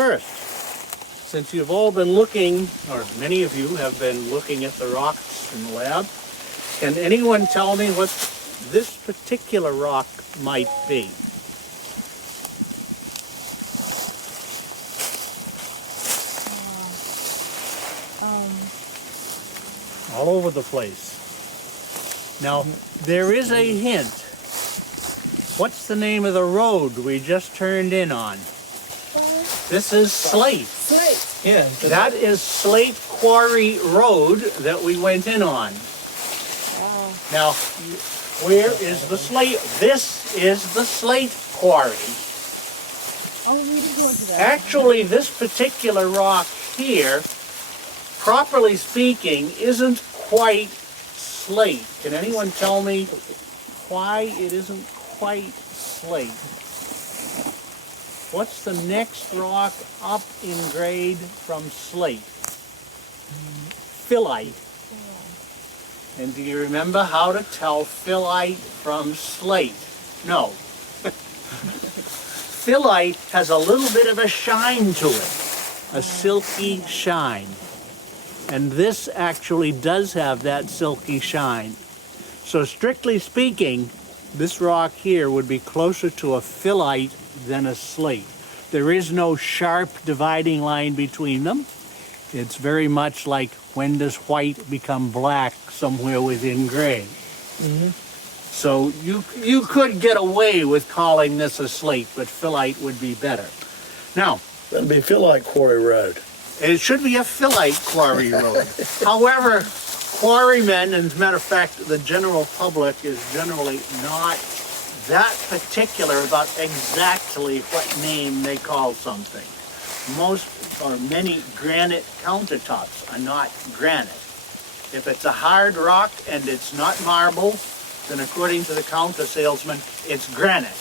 first. Since you've all been looking, or many of you have been looking at the rocks in the lab, can anyone tell me what this particular rock might be? All over the place. Now, there is a hint. What's the name of the road we just turned in on? This is Slate. Slate. Yeah. That is Slate Quarry Road that we went in on. Wow. Now, where is the slate? This is the Slate Quarry. Oh, we didn't go into that. Actually, this particular rock here, properly speaking, isn't quite slate. Can anyone tell me why it isn't quite slate? What's the next rock up in grade from slate? Phyllite. And do you remember how to tell phyllite from slate? No. Phyllite has a little bit of a shine to it, a silky shine. And this actually does have that silky shine. So strictly speaking, this rock here would be closer to a phyllite than a slate. There is no sharp dividing line between them. It's very much like when does white become black somewhere within gray. Mm-hmm. So you could get away with calling this a slate, but phyllite would be better. Now, That'd be Slate Quarry Road. it should be a phyllite quarry road. However, quarrymen, and as a matter of fact, the general public is generally not that particular about exactly what name they call something. Most or many granite countertops are not granite. If it's a hard rock and it's not marble, then according to the counter salesman, it's granite.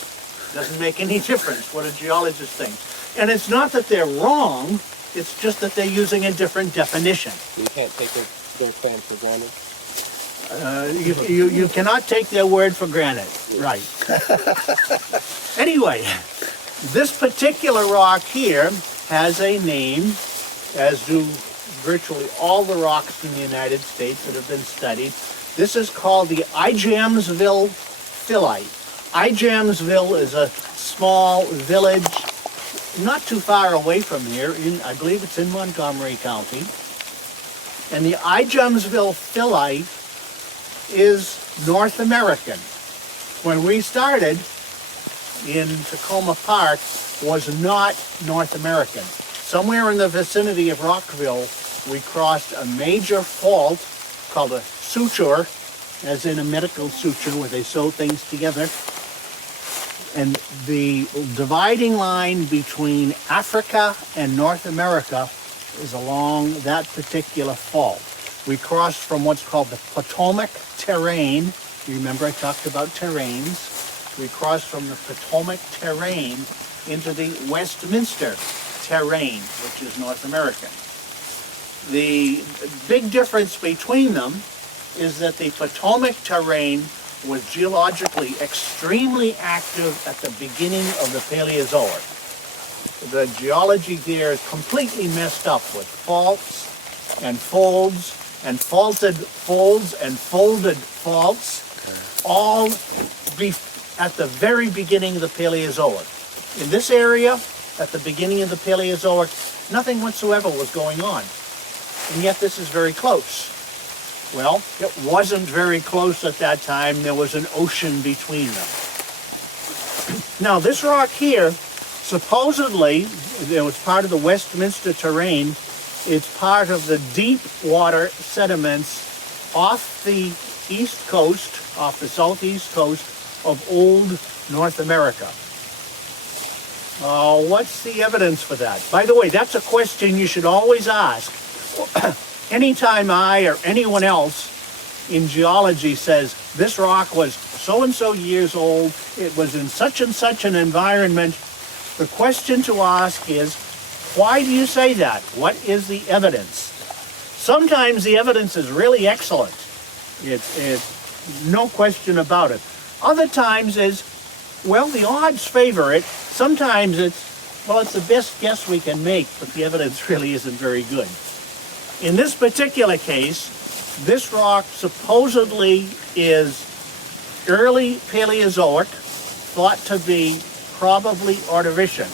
Doesn't make any difference what a geologist thinks. And it's not that they're wrong, it's just that they're using a different definition. You can't take their claim for granted. You cannot take their word for granted. Right. Anyway, this particular rock here has a name, as do virtually all the rocks in the United States that have been studied. This is called the Ijamsville Phyllite. Ijamsville is a small village not too far away from here. I believe it's in Montgomery County. And the Ijamsville Phyllite is North American. When we started in Tacoma Park was not North American. Somewhere in the vicinity of Rockville, we crossed a major fault called a suture, as in a medical suture where they sew things together. And the dividing line between Africa and North America is along that particular fault. We crossed from what's called the Potomac terrain. You remember I talked about terrains. We crossed from the Potomac terrain into the Westminster terrain, which is North American. The big difference between them is that the Potomac terrain was geologically extremely active at the beginning of the Paleozoic. The geology there is completely messed up with faults and folds and faulted folds and folded faults, all at the very beginning of the Paleozoic. In this area, at the beginning of the Paleozoic, nothing whatsoever was going on. And yet this is very close. Well, it wasn't very close at that time. There was an ocean between them. Now, this rock here, supposedly, it was part of the Westminster terrain. It's part of the deep water sediments off the east coast, off the southeast coast of old North America. What's the evidence for that? By the way, that's a question you should always ask. Anytime I or anyone else in geology says this rock was so-and-so years old, it was in such and such an environment, the question to ask is, why do you say that? What is the evidence? Sometimes the evidence is really excellent. It's no question about it. Other times is, well, the odds favor it. Sometimes it's, Well, it's the best guess we can make, but the evidence really isn't very good. In this particular case, this rock supposedly is early Paleozoic, thought to be probably Ordovician.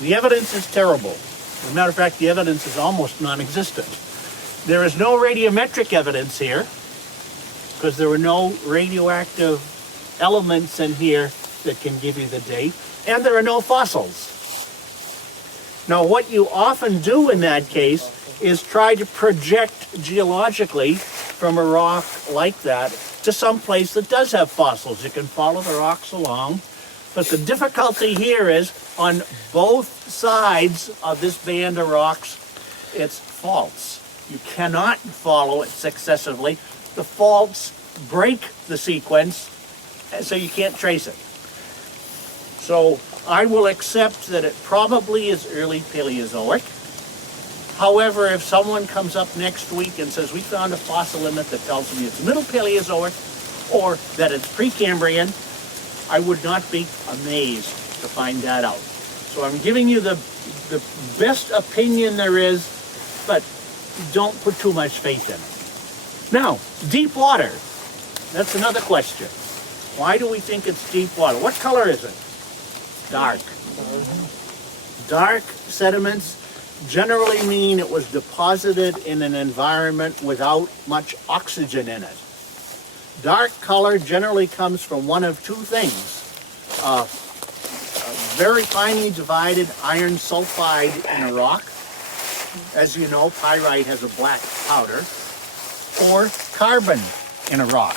The evidence is terrible. As a matter of fact, the evidence is almost non-existent. There is no radiometric evidence here, because there were no radioactive elements in here that can give you the date, and there are no fossils. Now, what you often do in that case is try to project geologically from a rock like that to some place that does have fossils. You can follow the rocks along, but the difficulty here is on both sides of this band of rocks, it's faults. You cannot follow it successively. The faults break the sequence, and so you can't trace it. So I will accept that it probably is early Paleozoic. However, if someone comes up next week and says, we found a fossil in it that tells me it's middle Paleozoic or that it's Precambrian, I would not be amazed to find that out. So I'm giving you the best opinion there is, but don't put too much faith in it. Now, deep water. That's another question. Why do we think it's deep water? What color is it? Dark. Dark sediments generally mean it was deposited in an environment without much oxygen in it. Dark color generally comes from one of two things. A very finely divided iron sulfide in a rock. As you know, pyrite has a black powder. Or carbon in a rock.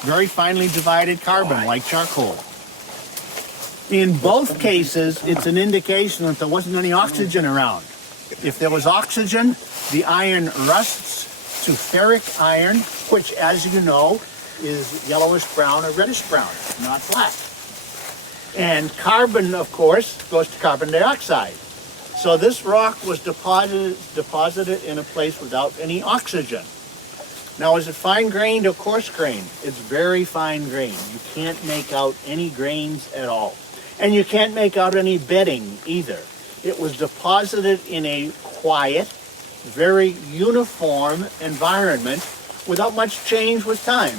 Very finely divided carbon, like charcoal. In both cases, it's an indication that there wasn't any oxygen around. If there was oxygen, the iron rusts to ferric iron, which, as you know, is yellowish brown or reddish brown, not black. And carbon, of course, goes to carbon dioxide. So this rock was deposited in a place without any oxygen. Now, is it fine-grained or coarse-grained? It's very fine-grained. You can't make out any grains at all. And you can't make out any bedding either. It was deposited in a quiet, very uniform environment without much change with time.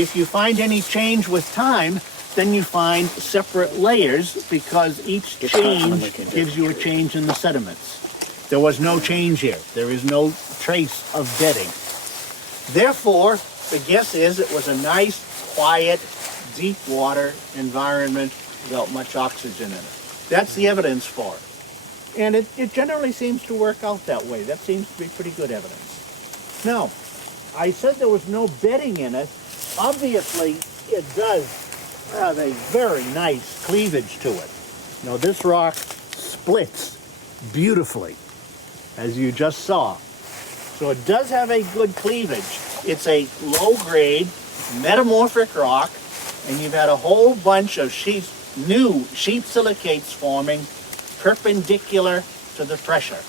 If you find any change with time, then you find separate layers because each change gives you a change in the sediments. There was no change here. There is no trace of bedding. Therefore, the guess is it was a nice, quiet, deep water environment without much oxygen in it. That's the evidence for it. And it generally seems to work out that way. That seems to be pretty good evidence. Now, I said there was no bedding in it. Obviously, it does have a very nice cleavage to it. Now, this rock splits beautifully, as you just saw. So it does have a good cleavage. It's a low-grade metamorphic rock, and you've had a whole bunch of new sheet silicates forming perpendicular to the pressure.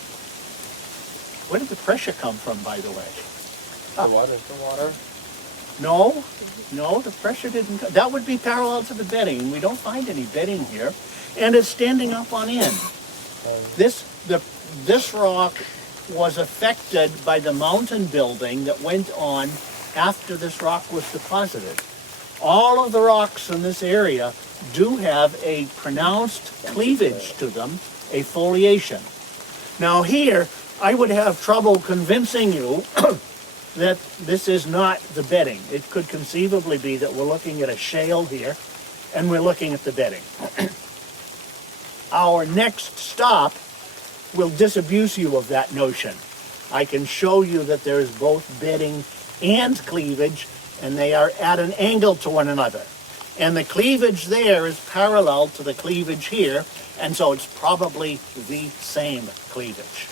Where did the pressure come from, by the way? The water. No, the pressure didn't come. That would be parallel to the bedding. We don't find any bedding here, and it's standing up on end. This rock was affected by the mountain building that went on after this rock was deposited. All of the rocks in this area do have a pronounced cleavage to them, a foliation. Now here, I would have trouble convincing you that this is not the bedding. It could conceivably be that we're looking at a shale here, and we're looking at the bedding. Our next stop will disabuse you of that notion. I can show you that there is both bedding and cleavage, and they are at an angle to one another. And the cleavage there is parallel to the cleavage here, and so it's probably the same cleavage.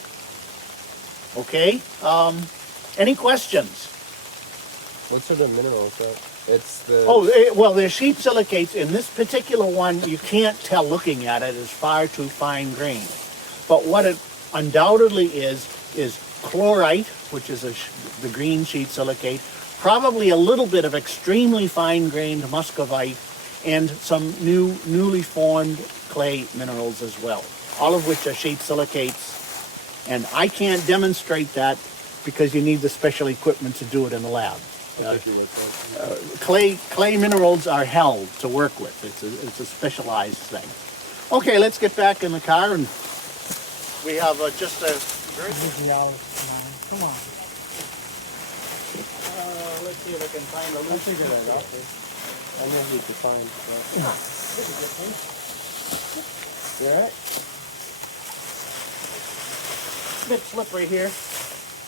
Okay? Any questions? What sort of mineral is that? It's the... Well, the sheet silicates, in this particular one, you can't tell looking at it, it's far too fine grained. But what it undoubtedly is chlorite, which is the green sheet silicate, probably a little bit of extremely fine-grained muscovite, and some newly formed clay minerals as well, all of which are sheet silicates. And I can't demonstrate that because you need the special equipment to do it in the lab. Clay minerals are hell to work with. It's a specialized thing. Okay, let's get back in the car, and we have just a very... Come on. let's see if I can find a loose figure that out. I know who to find. This is a good thing. You alright? It's a bit slippery here.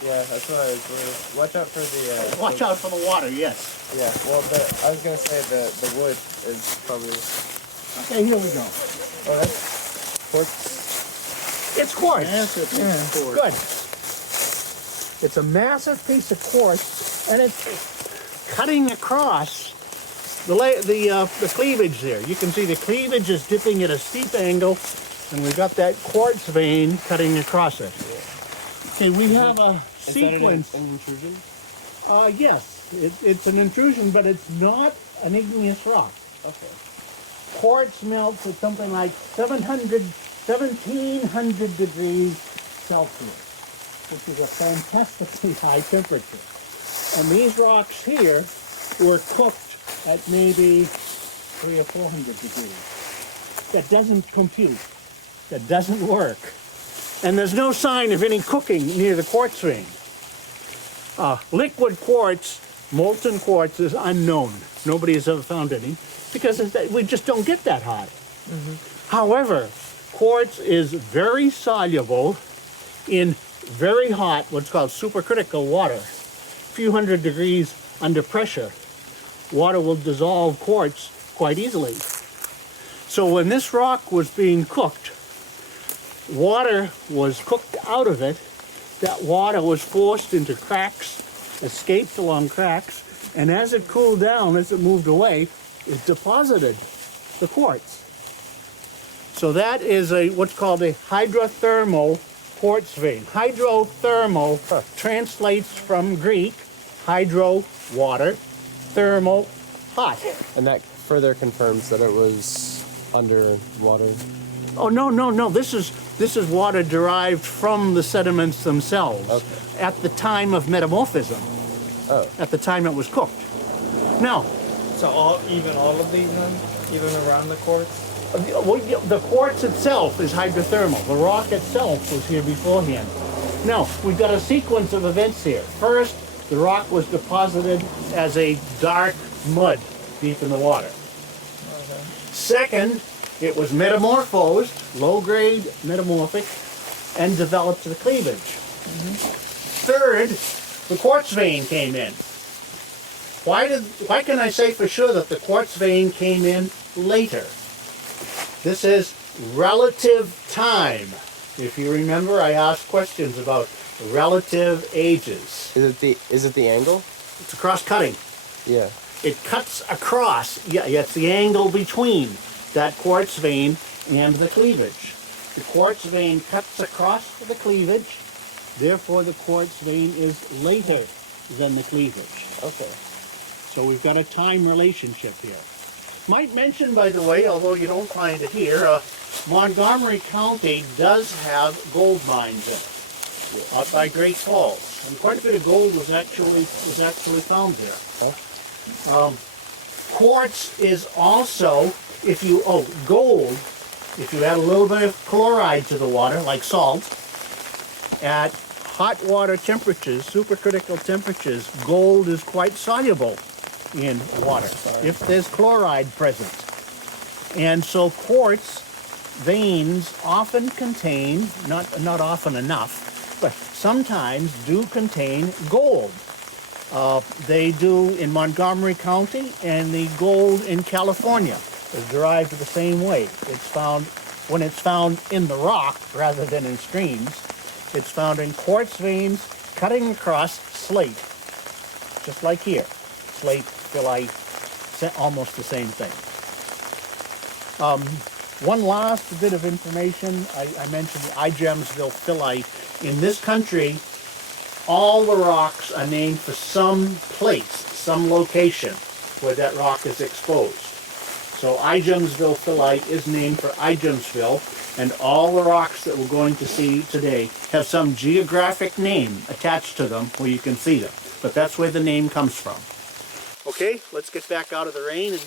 Yeah, that's what I was doing. Watch out for the... Watch out for the water, yes. Yeah, well, I was going to say the wood is probably... Okay, here we go. Oh, that's quartz. It's quartz. Massive piece of quartz. Good. It's a massive piece of quartz, and it's cutting across the cleavage there. You can see the cleavage is dipping at a steep angle, and we've got that quartz vein cutting across it. Okay, we have a sequence. Is that an intrusion? Yes, it's an intrusion, but it's not an igneous rock. Okay. Quartz melts at something like 1700 degrees Celsius, which is a fantastically high temperature. And these rocks here were cooked at maybe 300 or 400 degrees. That doesn't compute. That doesn't work. And there's no sign of any cooking near the quartz vein. Liquid quartz, molten quartz, is unknown. Nobody has ever found any because we just don't get that hot. However, quartz is very soluble in very hot, what's called supercritical water. A few hundred degrees under pressure, water will dissolve quartz quite easily. So when this rock was being cooked, water was cooked out of it. That water was forced into cracks, escaped along cracks, and as it cooled down, as it moved away, it deposited the quartz. So that is what's called a hydrothermal quartz vein. Hydrothermal translates from Greek, hydro, water, thermal, hot. And that further confirms that it was underwater. Oh, no. This is water derived from the sediments themselves. Okay. At the time of metamorphism. Oh. At the time it was cooked. Now, So all of these then? Even around the quartz? the quartz itself is hydrothermal. The rock itself was here beforehand. Now, we've got a sequence of events here. First, the rock was deposited as a dark mud deep in the water. Okay. Second, it was metamorphosed, low-grade metamorphic, and developed the cleavage. Third, the quartz vein came in. Why can I say for sure that the quartz vein came in later? This is relative time. If you remember, I asked questions about relative ages. Is it the angle? It's a cross-cutting. Yeah. It cuts across. Yeah, it's the angle between that quartz vein and the cleavage. The quartz vein cuts across the cleavage, therefore the quartz vein is later than the cleavage. Okay. So we've got a time relationship here. Might mention, by the way, although you don't find it here, Montgomery County does have gold mines in it, out by Great Falls, and quite a bit of gold was actually found there. Quartz is also, gold, if you add a little bit of chloride to the water, like salt, at hot water temperatures, supercritical temperatures, gold is quite soluble in water if there's chloride present. And so quartz veins often contain, not often enough, but sometimes do contain gold. They do in Montgomery County, and the gold in California is derived the same way. When it's found in the rock rather than in streams, it's found in quartz veins cutting across slate, just like here. Slate, phyllite, almost the same thing. One last bit of information. I mentioned the Igemsville phyllite. In this country, all the rocks are named for some place, some location where that rock is exposed. So Ijamsville Phyllite is named for Ijamsville, and all the rocks that we're going to see today have some geographic name attached to them where you can see them. But that's where the name comes from. Okay, let's get back out of the rain and